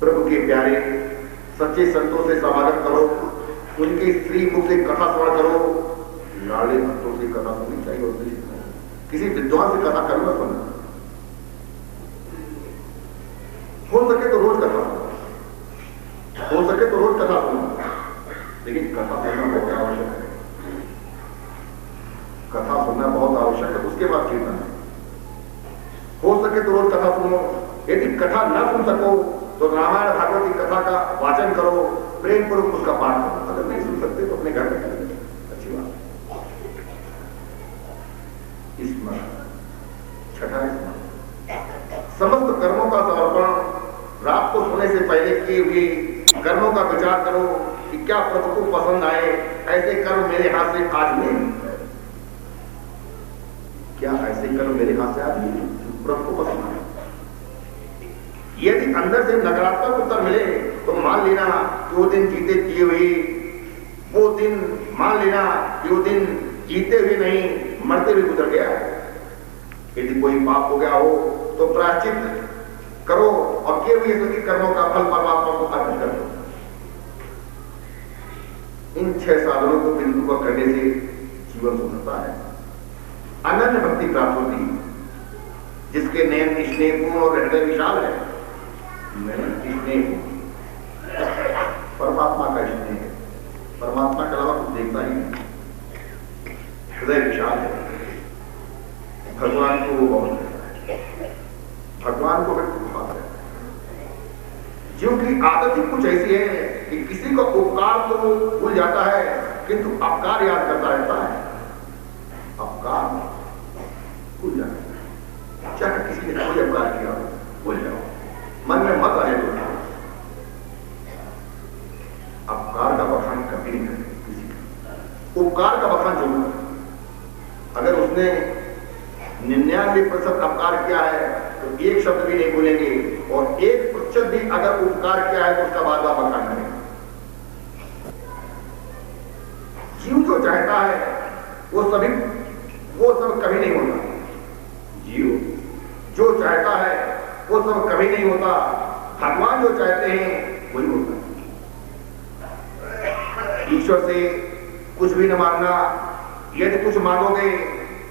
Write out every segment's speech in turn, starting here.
प्रभु के प्यारे सच्चे संतों से समागम करो, उनके श्री मुख से कथा श्रवण करो। लाड़े भक्तों से कथा सुननी चाहिए और किसी विद्वान से कथा करना सुनना, हो सके तो रोज कथा, हो सके तो रोज कथा सुनना, लेकिन कथा सुनना बहुत आवश्यक है। कथा सुनना बहुत आवश्यक है, उसके बाद कीर्तन है। हो सके तो रोज कथा सुनो। यदि कथा ना सुन सको तो रामायण भागवत की कथा का वाचन करो, प्रेम पूर्वक उसका पाठ करो। अगर नहीं सुन सकते तो अपने घर में करेंगे, अच्छी बात। स्मरण, छठा स्मरण, समस्त कर्मों का समर्पण। रात को सोने से पहले किए हुए कर्मों का विचार करो कि क्या प्रभु को पसंद आए, ऐसे कर्म मेरे हाथ से आज नहीं, क्या ऐसे कर्म मेरे हाथ से आज नहीं प्रभु को पसंद आए। यदि अंदर से नकारात्मक उत्तर मिले तो मान लेना कि वो दिन जीते किए हुए, वो दिन मान लेना कि वो दिन जीते हुए नहीं मरते हुए गुजर गया। यदि कोई पाप हो गया हो तो प्रायश्चित करो और किए हुए सभी कर्मों का फल परमात्मा को अर्पित कर दो। इन 6 साधनों को बिंदु पर करने से जीवन सुधरता है, अनन्य भक्ति प्राप्त होती है। जिसके नयन स्नेहपूर्ण और हृदय विशाल है, स्नेह परमात्मा का स्नेह है, परमात्मा के अलावा कुछ देखता ही नहीं, हृदय विशाल है, भगवान को वो बहुत करता है, भगवान को व्यक्ति बहुत करता है। जीव की आदत ही कुछ ऐसी है कि किसी को उपकार तो भूल जाता है किंतु अपकार याद करता रहता है। अपकार भूल जाता है, चाहे किसी ने कोई अपकार किया भूल जाओ, मन में मत आए तो अपकार का बखान कभी नहीं करें किसी का, उपकार का बखान जरूर करें। अगर उसने 99% अपकार किया है तो एक शब्द भी नहीं बोलेंगे, और 1% भी अगर उपकार किया है तो उसका बार बार बखान करेंगे। जीव जो चाहता है वो सब कभी नहीं होता। जीव जो चाहता है वो सब कभी नहीं होता, भगवान जो चाहते हैं वही होता है। ईश्वर से कुछ भी न मांगना, यदि कुछ मांगोगे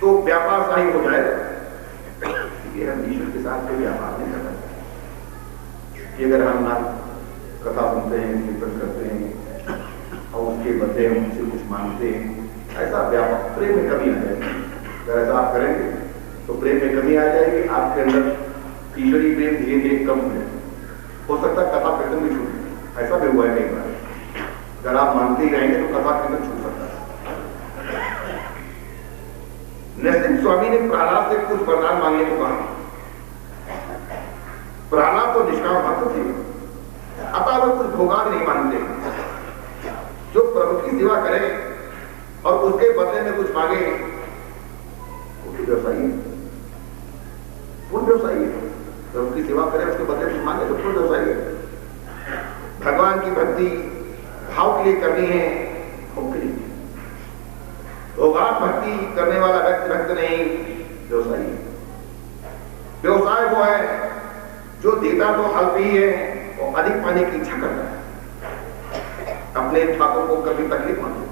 तो व्यापार सा ही हो जाएगा। ये हम ईश्वर के साथ कोई व्यापार नहीं करना चाहिए। अगर हम ना कथा सुनते हैं, कीर्तन करते हैं और उसके बदले हम उनसे कुछ मांगते हैं, ऐसा व्यापार प्रेम में कमी आ जाएगी। अगर ऐसा आप करेंगे तो प्रेम में कमी आ जाएगी, आपके अंदर ईश्वरीय प्रेम धीरे धीरे कम हो सकता है कथा कीर्तन भी छूटे। ऐसा भी हुआ है कई बार, अगर आप मानते ही रहेंगे तो कथा कीर्तन छूट सकता है। नरसिंह स्वामी ने प्रहलाद से कुछ वरदान मांगने को कहा। प्रहलाद तो निष्काम भक्त थे, अतः वो कुछ भोगाद नहीं मानते। जो प्रभु की सेवा करे और उसके बदले में कुछ मांगे वो व्यवसायी है, पूर्ण व्यवसायी है। प्रभु की सेवा करे उसके बदले कुछ मांगे तो पूर्ण व्यवसायी है। भगवान की भक्ति भाव के लिए करनी है, भोग के लिए। भोगात भक्ति करने वाला व्यक्ति भक्त नहीं, व्यवसायी है। व्यवसाय वो है जो देता तो अल्प ही है और अधिक पाने की इच्छा करता है, अपने ठाकुर को कभी तकलीफ मत दो।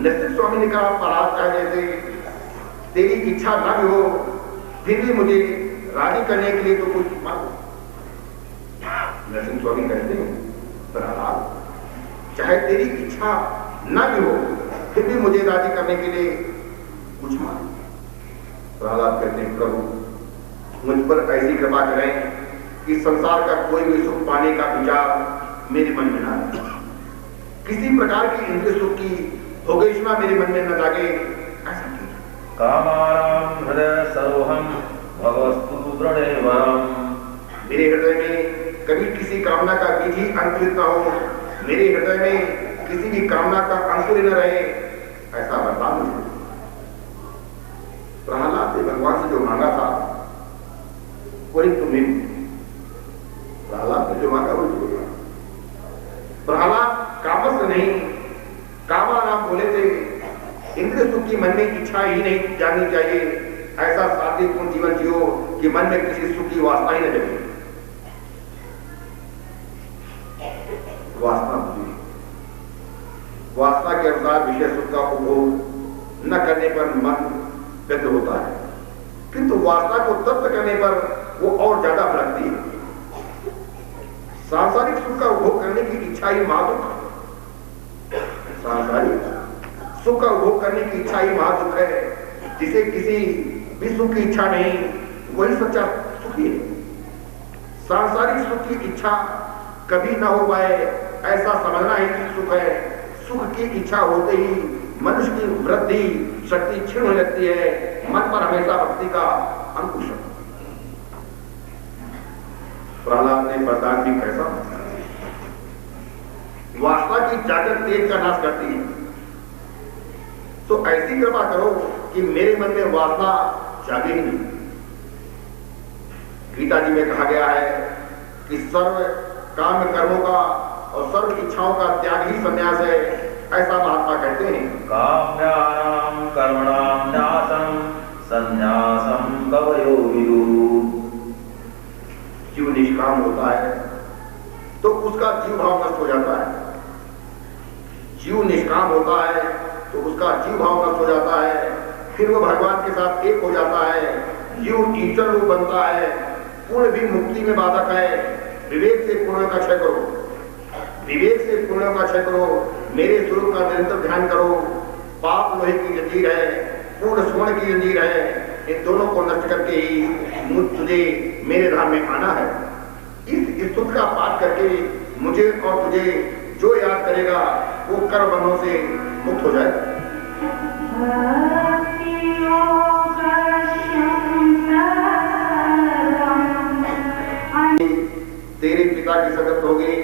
नरसिंह स्वामी ने कहा, प्रहलाद का जैसे तेरी इच्छा ना भी हो फिर भी मुझे राजी करने के लिए तो कुछ मांगो। नरसिंह स्वामी कहते हैं, प्रहलाद चाहे तेरी इच्छा ना भी हो फिर भी मुझे राजी करने के लिए कुछ मांगो। प्रहलाद कहते हैं, प्रभु मुझ पर ऐसी कृपा करें कि संसार का कोई भी सुख पाने का विचार मेरे मन में ना आए, किसी प्रकार की इंद्रिय सुख की भोगेष्मा मेरे मन में न जागे। ऐसा कामानां हृदय सरोहम भवस्तु दृढ़ेवरम। मेरे हृदय में कभी किसी कामना का बीज ही अंकुरित न हो, मेरे हृदय में किसी भी कामना का अंकुर न रहे, ऐसा वरदान मुझे। प्रहलाद ने भगवान से जो मांगा था वही तुम्हें, प्रहलाद ने जो मांगा वही तुम्हें। प्रहलाद कामस नहीं, कामा नाम बोले थे, इंद्रिय सुख की मन में इच्छा ही नहीं जानी चाहिए। ऐसा सात्विक जीवन जियो कि मन में किसी सुख की वासना ही न जगे। वासना बुरी है। वासना के अनुसार विषय सुख का उपभोग न करने पर मन व्यग्र होता है, किंतु वासना को तृप्त करने पर वो और ज्यादा भड़कती है। सांसारिक सुख का उपभोग करने की इच्छा ही महादुख है। सांसारिक सुख का उपभोग करने की इच्छा ही महादुख है। जिसे किसी भी सुख की इच्छा नहीं, वही सच्चा सुखी है। सांसारिक सुख की इच्छा कभी ना हो पाए ऐसा समझना ही सुख है। सुख की इच्छा होते ही मनुष्य की वृद्धि शक्ति क्षीण होने लगती है। मन पर हमेशा भक्ति का अंकुश है। प्रहलाद ने वरदान भी कैसा, वासना की जाकर तेज का नाश करती है। तो ऐसी कृपा करो कि मेरे मन में वासना जागे ही नहीं। गीता जी में कहा गया है कि सर्व काम कर्मों का और सर्व इच्छाओं का त्याग ही संन्यास है, ऐसा महात्मा कहते हैं। काम्यानां कर्मणां न्यासं संन्यासं कवयो विदुः। जीव निष्काम होता है तो उसका जीव भाव नष्ट हो जाता है। जीव निष्काम होता है तो उसका जीव भाव नष्ट हो जाता है। फिर वो भगवान के साथ एक हो जाता है। जीव ईश्वर रूप बनता है। पूर्ण भी मुक्ति में बाधक है। विवेक से पुण्य का क्षय करो, विवेक से पुण्य का क्षय करो। मेरे स्वरूप का निरंतर ध्यान करो। पाप लोहे की जंजीर है, पूर्ण स्वर्ण की जंजीर है। इन दोनों को नष्ट करके ही तुझे मेरे धाम में आना है। इस स्तुति का पाठ करके मुझे और तुझे जो याद करेगा वो कर्म बंधनों से मुक्त हो जाए। तेरे पिता की सदत होगी,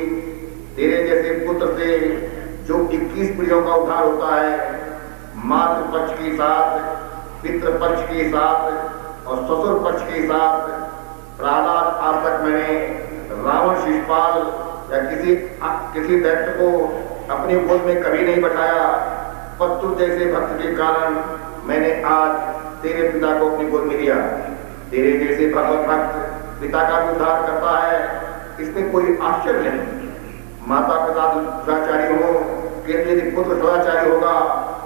तेरे जैसे पुत्र से जो 21 पीढ़ियों का उद्धार होता है। मातृ पक्ष के साथ, पितृ पक्ष के साथ और ससुर पक्ष के साथ। प्रहलाद आज तक मैंने रावण शिषपाल या किसी दैत्य को अपनी गोद में कभी नहीं बैठाया, पर तू जैसे भक्त के कारण मैंने आज तेरे पिता को अपनी गोद में लिया। तेरे जैसे भगवत भक्त पिता का भी उद्धार करता है, इसमें कोई आश्चर्य नहीं। माता पिता दुराचारी हो, किंतु यदि पुत्र सदाचारी होगा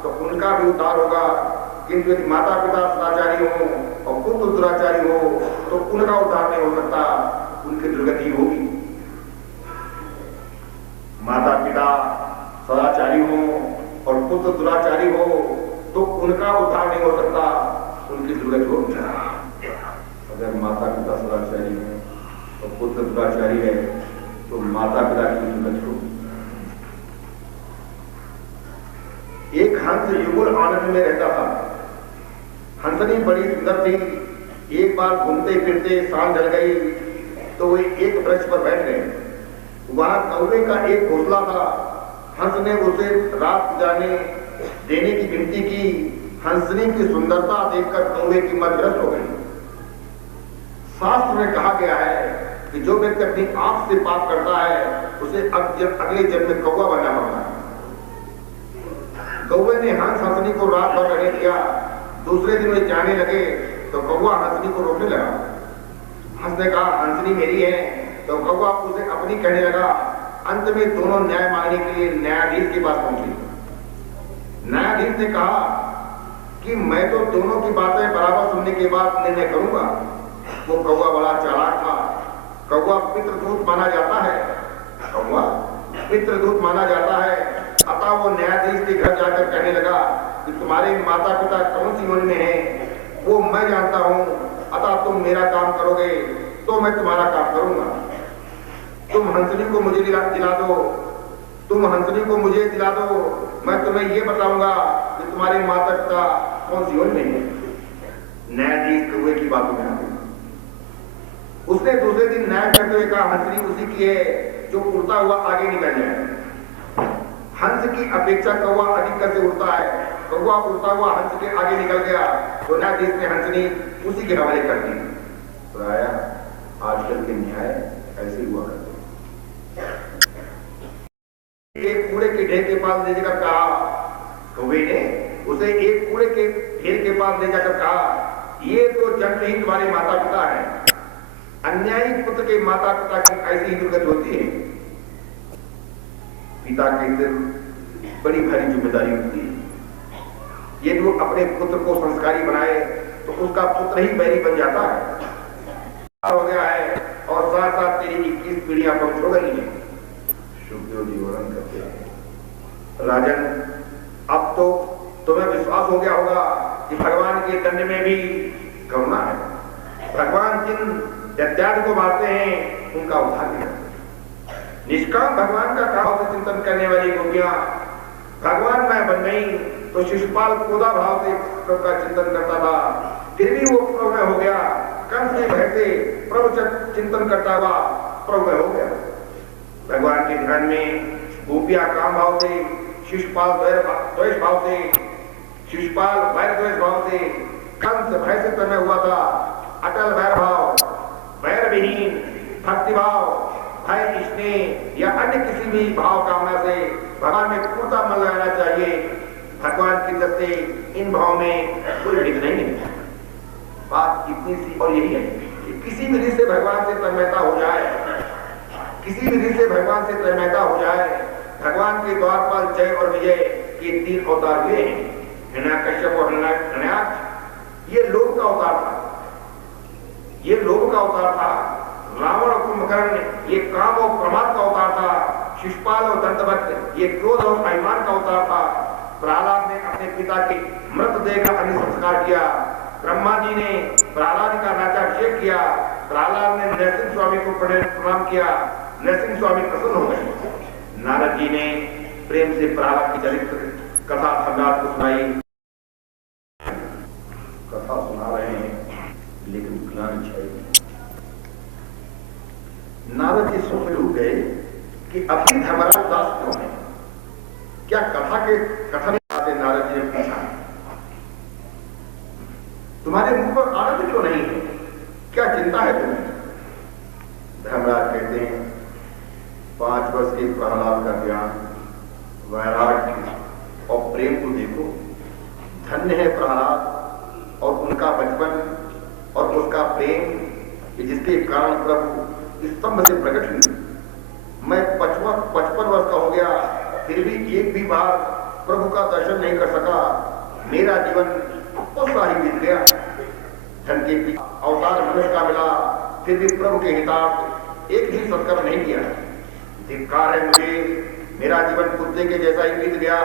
तो उनका भी उद्धार होगा। किंतु यदि माता पिता सदाचारी हो और पुत्र दुराचारी हो तो उनका उद्धार नहीं हो सकता, उनकी दुर्गति होगी। माता पिता सदाचारी हो और पुत्र दुराचारी हो तो उनका उद्धार नहीं हो सकता, उनकी दुर्गति होगी। अगर माता पिता सदाचारी है और पुत्र दुराचारी है तो माता पिता की दुर्गति होगी। एक हंस युगल आनंद में रहता था। हंसनी बड़ी सुंदर थी। एक बार घूमते फिरते सांझ ढल गई तो वे एक वृक्ष पर बैठ गए। वहां कौवे का एक घोंसला था। हंस ने उसे रात गुजारने देने की विनती की। हंसनी की सुंदरता देखकर कौवे की मदरस हो गई। शास्त्र में कहा गया है कि जो व्यक्ति अपनी आंख से पाप करता है उसे अगले जन्म में कौवा बनना पड़ता है। कौवे ने हंसनी को रात भर रहने दिया। दूसरे दिन वे जाने लगे तो कौवा हंसनी को रोकने लगा। हंस ने कहा हंसनी मेरी है, तो कौवा उसे अपनी कहने लगा। अंत में दोनों न्याय मांगने के लिए न्यायाधीश के पास पहुंचे। न्यायाधीश ने कहा कि मैं तो दोनों की बातें बराबर सुनने के बाद निर्णय करूंगा। वो कौवा बड़ा चालाक था। कौवा पितृदूत माना जाता है। कौवा पितृदूत माना जाता है। अतः वो न्यायाधीश के घर जाकर कहने लगा कि तुम्हारे माता पिता कौन सी योनि में हैं वो मैं जानता हूं। अतः तुम मेरा काम करोगे तो मैं तुम्हारा काम करूंगा। तुम हंसनी को मुझे दिला दो, तुम हंसनी को मुझे दिला दो। मैं तुम्हें ये बताऊंगा कि तुम्हारे माता पिता कौन सी योनि में हैं। न्यायाधीश कौवे की बातों में आ गई। उसने दूसरे दिन न्याय करते हुए कहा हंसनी उसी की है जो उड़ता हुआ आगे निकल जाए। हंस की अपेक्षा कौवा अधिक कैसे उड़ता है। कौवा उड़ता हुआ हंस के आगे निकल गया तो न्यायाधीश ने हंसनी उसी के हवाले कर दी। प्राय आजकल के न्याय ऐसे हुआ करते। एक कूड़े के ढेर के पास ले जाकर कहा, कौवे ने उसे एक कूड़े के ढेर के पास ले जाकर कहा ये तो जन्म ही तुम्हारे माता पिता है। अन्यायी पुत्र के माता पिता की ऐसी ही दुर्गति होती है। पिता के सिर बड़ी भारी जिम्मेदारी होती है। ये जो अपने पुत्र को संस्कारी बनाए तो उसका पुत्र ही बैरी बन जाता है। हो गया है और साथ साथ तेरी 21 पीढ़ियां पहुंच हो गई हैं। सुखदेव जी वर्णन करते हैं, राजन अब तो तुम्हें विश्वास हो गया होगा कि भगवान के दंड में भी करुणा है। भगवान जिन दैत्यादि को मारते हैं उनका उद्धार भी करते हैं। निष्काम भगवान का भाव से चिंतन करने वाली गोपियां भगवान मैं बन गई तो शिशुपाल क्रोधा भाव से प्रभु का चिंतन करता था, फिर भी वो प्रभु में हो गया। कंस के भय से प्रभु चिंतन करता हुआ प्रभु में हो गया। भगवान के ध्यान में गोपियां काम भाव से, शिशुपाल द्वेष भाव से, शिशुपाल वैर द्वेष भाव से, कंस भय से तन्मय हुआ था। अटल वैर भाव, वैर विहीन भक्ति भाव, भय स्नेह या अन्य किसी भी भाव कामना से भगवान में पूर्णता मन लगाना चाहिए। भगवान की तरफ से इन भाव में कोई भेद नहीं है। बात इतनी सी और यही है कि किसी विधि से भगवान से तन्मयता हो जाए, किसी विधि से भगवान से तन्मयता हो जाए। भगवान के द्वारपाल जय और विजय के 3 अवतार हुए हैं, हिरण्यकश्यप और हिरण्याक्ष। ये लोभ का अवतार था, ये लोभ का अवतार था। रावण और कुंभकर्ण ये काम और प्रमाद का अवतार था। शिशुपाल और दंतभक्त ये क्रोध और अभिमान का अवतार था। प्रहलाद ने अपने पिता के मृतदेह का अन्य संस्कार किया। ब्रह्मा जी ने प्रहलाद का राज्याभिषेक किया। प्रहलाद ने नरसिंह स्वामी को प्रणाम किया। नरसिंह स्वामी प्रसन्न हो गए। नारद जी ने प्रेम से प्रहलाद की चरित्र कथा सम्राट को सुनाई। कथा सुना रहे हैं लेकिन ज्ञान चाहिए। नारद जी सोच में डूब गए कि अभी धर्मराज दास क्यों है? क्या कथा के कथन से नारद जी ने पूछा, तुम्हारे मुख पर आनंद क्यों नहीं है? क्या चिंता है तुम्हें? धर्मराज कहते हैं, 5 वर्ष के प्रहलाद का ज्ञान, वैराग्य और प्रेम को देखो। धन्य है प्रहलाद और उनका बचपन और उसका प्रेम जिसके कारण प्रभु स्तंभ से प्रकट हुई। मैं 55 वर्ष का हो गया, फिर भी एक भी बार प्रभु का दर्शन नहीं कर सका। मेरा जीवन उत्साही बीत गया। धन के अवतार मनुष्य का मिला, फिर भी प्रभु के हितार्थ एक भी सत्कर्म नहीं किया। धिक्कार है मुझे, मेरा जीवन कुत्ते के जैसा ही बीत गया।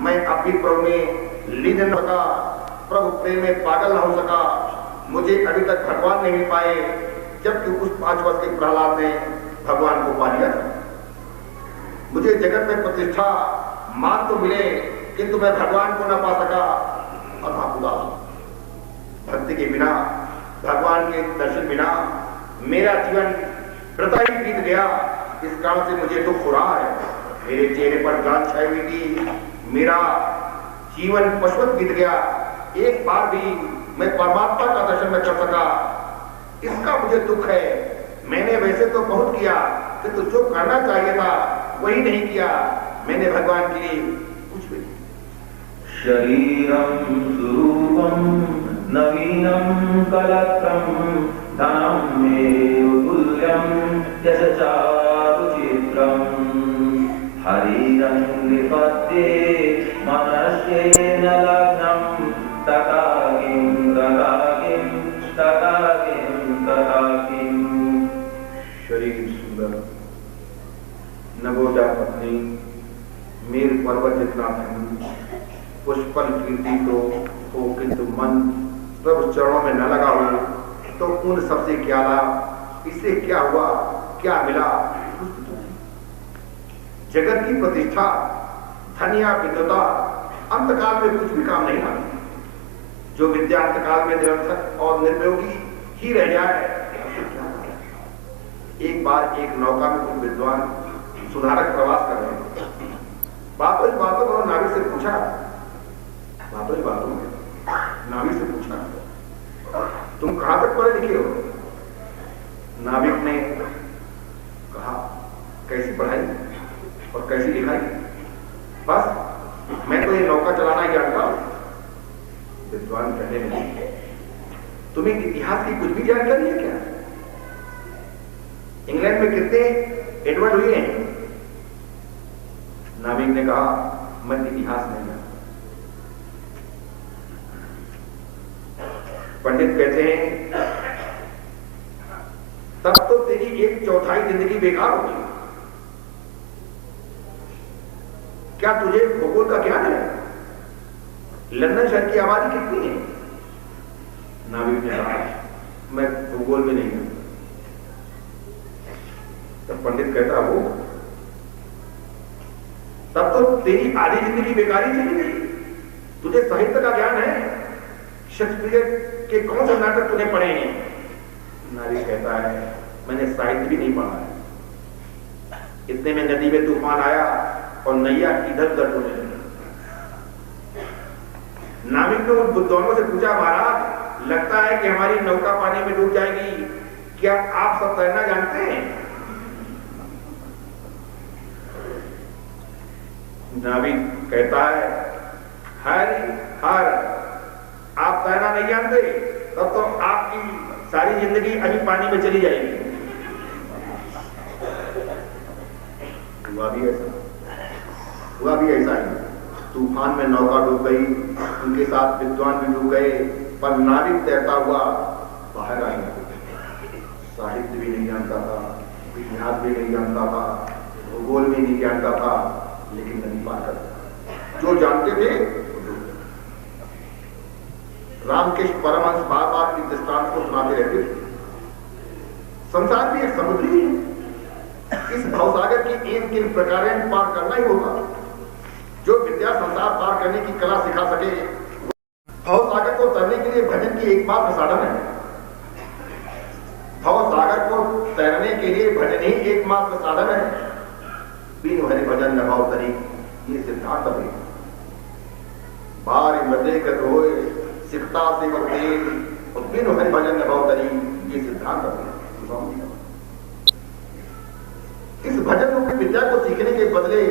मैं अब भी प्रभु में लीन न सका, प्रभु प्रेम में पागल न हो सका। मुझे अभी तक भगवान नहीं मिल पाए, जबकि उस 5 वर्ष के प्रहलाद ने भगवान को पा लिया था। मुझे जगत में प्रतिष्ठा मान तो मिले, किंतु मैं भगवान को न पा सका। अथा उदास भक्ति के बिना, भगवान के दर्शन बिना मेरा जीवन वृथा ही बीत गया। इस कारण से मुझे दुख हो रहा है। मेरे चेहरे पर ग्लानि छाई हुई थी। मेरा जीवन पशुवत बीत गया। एक बार भी मैं परमात्मा का दर्शन न कर सका, इसका मुझे दुख है। मैंने वैसे तो बहुत किया, किंतु जो करना चाहिए था वही नहीं किया। मैंने भगवान के लिए कुछ भी नहीं। शरीरम स्वरूपम नवीनम कलत्रम धनम मे तुल्यम यश चारुचित्रम हरिरं निपत्ये मनस्येन लग्नं तथा किं तथा किं। शरीर सुंदर, नवोजा पत्नी, मेर पर्वत जितना धन, पुष्पल कीर्ति तो हो, किंतु मन प्रभु चरणों में न लगा हो तो उन सबसे क्या लाभ? इससे क्या हुआ, क्या मिला? जगत की प्रतिष्ठा, धन या विद्वता अंतकाल में कुछ भी काम नहीं आती। जो विद्या अंतकाल में निरर्थक और निर्प्रयोगी ही रह जाए। एक बार एक नौका में कुछ विद्वान सुधारक प्रवास कर रहे थे। बातों में नाविक से पूछा, नाविक से पूछा, तुम कहां तक पढ़े लिखे हो? नाविक ने कहा, कैसी पढ़ाई और कैसी लिखाई? बस मैं तो ये नौका चलाना ही जानता हूं। विद्वान कहने लगे, तुम्हें इतिहास की कुछ भी जानकारी है क्या? इंग्लैंड में कितने एडवर्ड हुए हैं? नाविक ने कहा, मैं इतिहास नहीं जानता। पंडित कहते हैं, तब तो तेरी 1/4 जिंदगी बेकार होगी। क्या तुझे भूगोल का ज्ञान है? लंदन शहर की आबादी कितनी है? नाविक ने कहा, मैं भूगोल में नहीं हूं। तब पंडित कहता, वो तब तो तेरी आधी जिंदगी बेकारी चली गई। तुझे साहित्य का ज्ञान है? शेक्सपियर के कौन से नाटक तूने पढ़े हैं? नाविक कहता है, मैंने साहित्य भी नहीं पढ़ा है। इतने में नदी में तूफान आया और नैया इधर उधर डूबने लगी। नाविक ने उन बुद्धों से पूछा, महाराज लगता है कि हमारी नौका पानी में डूब जाएगी, क्या आप सब तैरना जानते हैं? नाविक कहता है, हरि हर, आप तैरना नहीं जानते, तब तो आपकी सारी जिंदगी अभी पानी में चली जाएगी। हुआ भी ऐसा ही। तूफान में नौका डूब गई, उनके साथ विद्वान भी डूब गए, पर नाविक तैरता हुआ बाहर आया। साहित्य भी नहीं जानता था, इतिहास भी नहीं जानता था, भूगोल भी नहीं जानता था, लेकिन नदी पार करता। जो जानते थे रामकृष्ण परमहंस बार बार इस दृष्टांत को सुनाते रहते थे। संसार भी एक समुद्री है। इस भवसागर की इन किन प्रकारेण पार करना ही होगा। जो विद्या संसार पार करने की कला सिखा सके, भवसागर को तैरने के लिए भजन की एकमात्र साधन है। भवसागर को तैरने के लिए भजन ही एकमात्र साधन है। बिनु हरि भजन न भव तरी, ये सिद्धांत है। बार मते गत होए सिकता से बते, और बिनु हरि भजन न भव तरी, ये सिद्धांत है। इस भजन रूपी विद्या को सीखने के बदले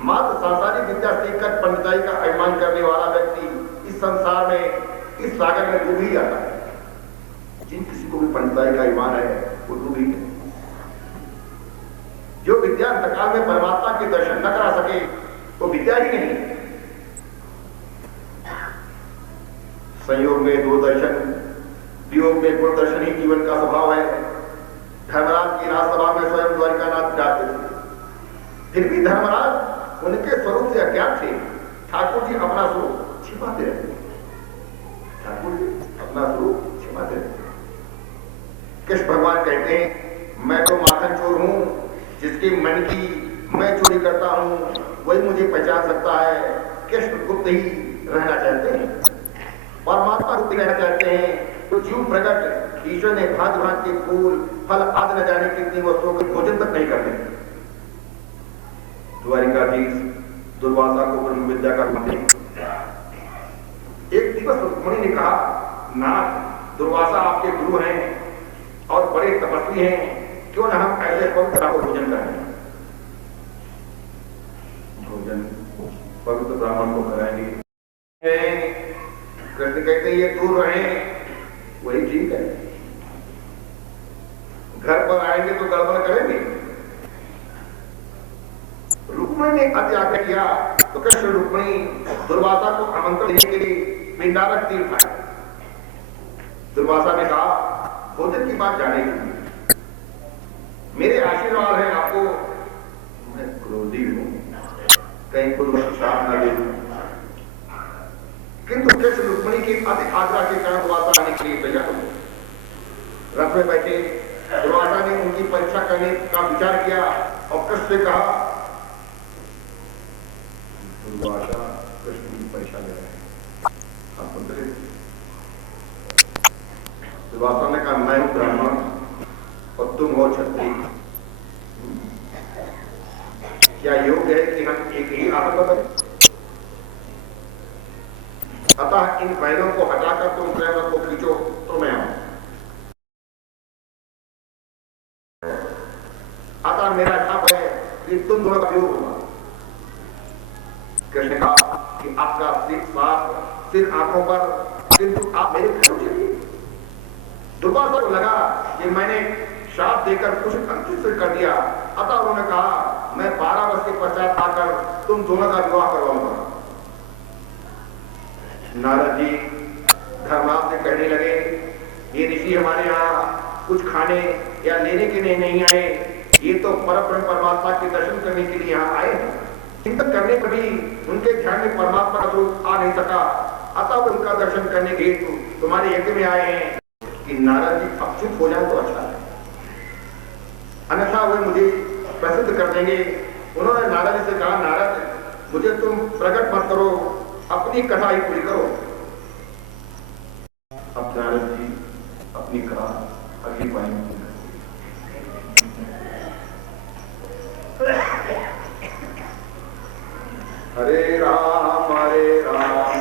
मात्र सांसारिक विद्या सीखकर पंडिताई का अभिमान करने वाला व्यक्ति इस संसार में, इस सागर में डूब ही जाता है। जिन किसी को भी पंडिताई का अभिमान है, वो डूब ही है। जो विद्या अंतकाल में परमात्मा के दर्शन न करा सके, वो विद्या ही नहीं। संयोग में दो दर्शन, वियोग में गुण दर्शन ही जीवन का स्वभाव है। धर्मराज की राजसभा में स्वयं द्वारिकानाथ जाते थे, फिर भी धर्मराज उनके स्वरूप से अज्ञात थे। ठाकुर जी अपना स्वरूप छिपाते रहते। ठाकुर जी अपना स्वरूप छिपाते रहते। कृष्ण भगवान कहते हैं, मैं तो माखन चोर हूं, जिसके मन की मैं चोरी करता हूं, वही मुझे पहचान सकता है। कृष्ण गुप्त ही रहना चाहते हैं, परमात्मा गुप्त रहना चाहते हैं। तो जीव प्रकट ईश्वर ने भांति भांति के फूल फल आदि न जाने कितनी वस्तुओं के भोजन तक नहीं करते। द्वारिकाधीश दुर्वासा को ब्रह्म विद्या का मंदिर। एक दिवस रुक्मिणी ने कहा, नाथ दुर्वासा आपके गुरु हैं और बड़े तपस्वी हैं, क्यों न हम ऐसे पवित्र को भोजन करें। भोजन पवित्र ब्राह्मण को कराएंगे। कृष्ण कहते हैं, ये दूर रहें, वही ठीक है। घर पर आएंगे तो गड़बड़ करेंगे। रुक्मिणी ने अति आग्रह किया तो कृष्ण रुक्मिणी दुर्वासा को आमंत्रण देने के लिए पिंडारक तीर्थ आए। दुर्वासा ने कहा, भोजन की बात जाने की, मेरे आशीर्वाद है आपको। मैं क्रोधी हूं, कहीं कोई श्राप न दे दूं। किंतु कृष्ण रुक्मिणी की अति आग्रह के कारण दुर्वासा आने के लिए तैयार हुए। रथ में बैठे दुर्वासा ने उनकी परीक्षा करने का विचार किया और कृष्ण से कहा, दुर्वासा कृष्ण की परीक्षा ले रहे हैं, आप सुनते। दुर्वासा ने कहा, मैं हूं ब्राह्मण और तुम हो क्षत्रिय, क्या योग्य है कि हम एक ही आसन पर बैठे? अतः इन बैलों को हटाकर तुम स्वयं को खींचो तो मैं आऊं। अतः मेरा छाप है कि तुम दोनों का योग होगा। कृष्ण ने कहा कि आपका सिर साफ, सिर आंखों पर, किंतु आप मेरे घर चलिए। दुर्वासा को लगा कि मैंने श्राप देकर कुछ अंकित कर दिया। अतः उन्होंने कहा मैं 12 वर्ष के पश्चात आकर तुम दोनों का विवाह करवाऊंगा। नारद जी धर्मराज से कहने लगे, ये ऋषि हमारे यहाँ कुछ खाने या लेने के लिए नहीं आए, ये तो परब्रह्म परमात्मा के दर्शन करने के लिए यहाँ आए हैं। चिंतन करने पर भी उनके ध्यान में परमात्मा का स्वरूप आ नहीं सका, अतः उनका दर्शन करने के हेतु तुम्हारे यज्ञ में आए हैं कि नारद जी अब चुप हो जाए तो अच्छा है, अन्यथा वे मुझे प्रसिद्ध कर देंगे। उन्होंने नारद जी से कहा, नारद मुझे तुम प्रकट मत करो, अपनी कथा ही पूरी करो। अब नारद जी अपनी कथा अगली पाएंगे। हरे राम हरे राम